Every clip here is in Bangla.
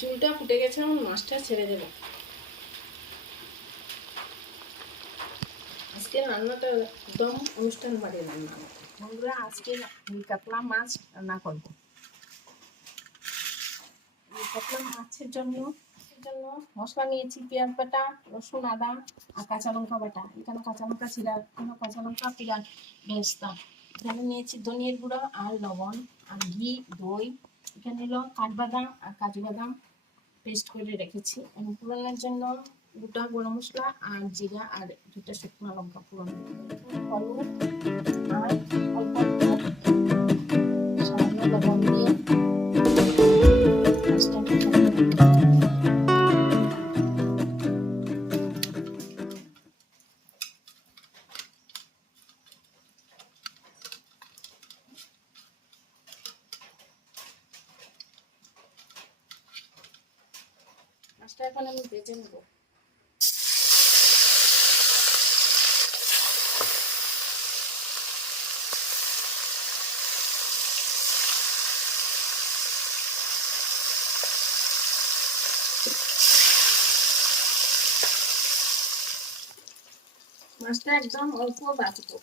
ঝুলটা ফুটে গেছে, এখন মাছটা ছেড়ে দেব। আজকে রান্নাটা একদম অনুষ্ঠান বাড়ি রান্না বন্ধুরা, আজকে কাতলা মাছ রান্না করব। কাতলা মাছের জন্য জন্য মশলা নিয়েছি, পেঁয়াজ বাটা, রসুন আদা আর কাঁচা লঙ্কা বাটা। এখানে কাঁচা লঙ্কা ছিল এখানে কাঁচা লঙ্কা পেঁয়াজ বেস্তা এখানে নিয়েছি ধনিয়ার গুঁড়া আর লবণ আর ঘি, দই এখানে হলো কাঠবাদাম আর কাজু বাদাম পেস্ট করে রেখেছি। আমি পুরানোর জন্য দুটো গরম মশলা আর জিরা আর দুটা শুকনো লঙ্কা পুরন। হলুদ আর অল্প সামান্য লবণ দিয়ে এখন আমি ভেজে নেব। মাছটা একদম অল্প বাঁচবো।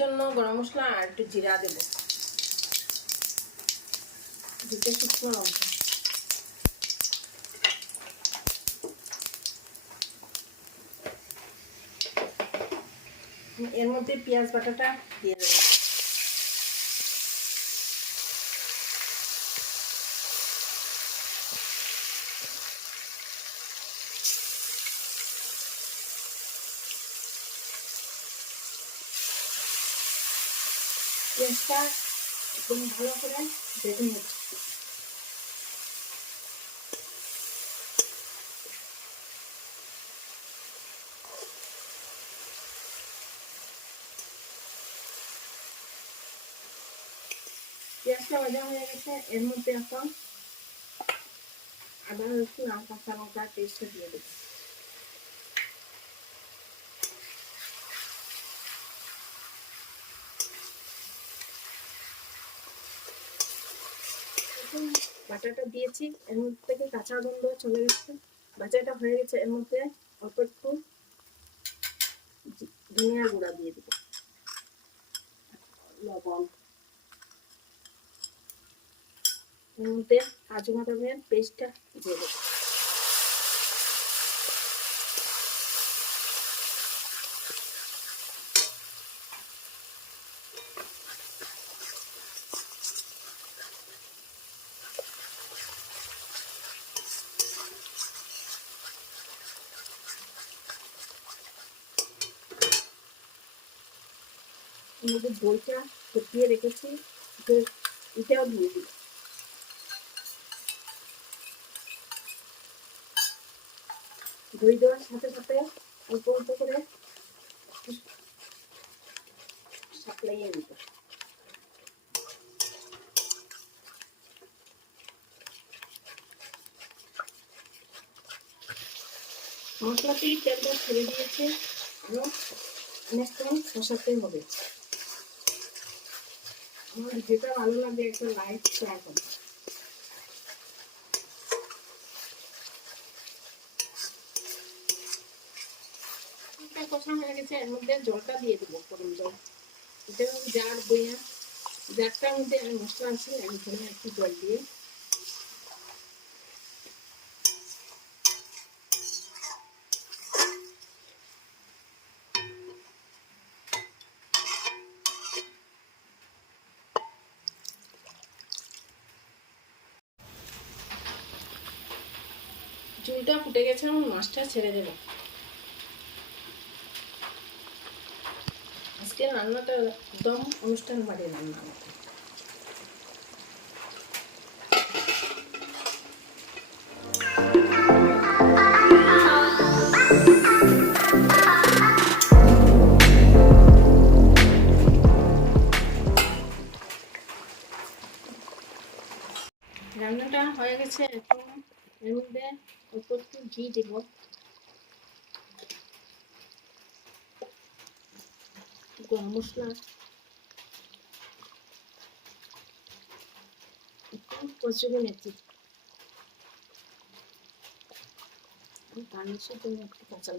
জন্য গরম মশলা আর একটু জিরা দেবো। দুটো শুকনো লঙ্কা এর মধ্যে পেঁয়াজ বাটাটা দিয়ে দেবো। পেঁয়াজটা একদম ভালো করে বেটে নেব পেঁয়াজটা ভাজা হয়ে গেছে এর মধ্যে এখন আদা রসুন আর কাঁচা লঙ্কার পেস্টটা দিয়ে দেবো এখন বাটাটা দিয়েছি, এর মধ্যে থেকে কাঁচা গন্ধ চলে গেছে? বাটাটা হয়ে গেছে, এর মধ্যে অল্প একটু ধনিয়া গুঁড়া দিয়ে দিব। লবণ। এর মধ্যে কাজু বাদামের পেস্টটা দিয়ে দেবো। মধ্যে দইটা ফুটিয়ে রেখেছি এটাও দিয়ে দিই। দই দেওয়ার সাথে সাথে অল্প অল্প করে সাপ্লাইয়ে নিত মশলাটি তেলটা ছেড়ে দিয়েছে আরও অনেকক্ষণ কষাতে হবে। আমার যেটা ভালো লাগে একটা লাইট শেয়ার করো। হয়ে গেছে এর মধ্যে জলটা দিয়ে দেবো, গরম জল। এটা বইয়া, যারটার মধ্যে আমি মশলা আছি, আমি একটু জল দিয়ে ঝুলটা ফুটে গেছে, এখন মাছটা ছেড়ে দেবো আজকে রান্নাটা একদম অনুষ্ঠান বাড়ি রান্না। রান্নাটা হয়ে গেছে এখন এর মধ্যে অল্প একটু ঘি দেব। গরম মশলা। একটু কচুরি মেথি। গার্নিশের জন্য একটু কাঁচা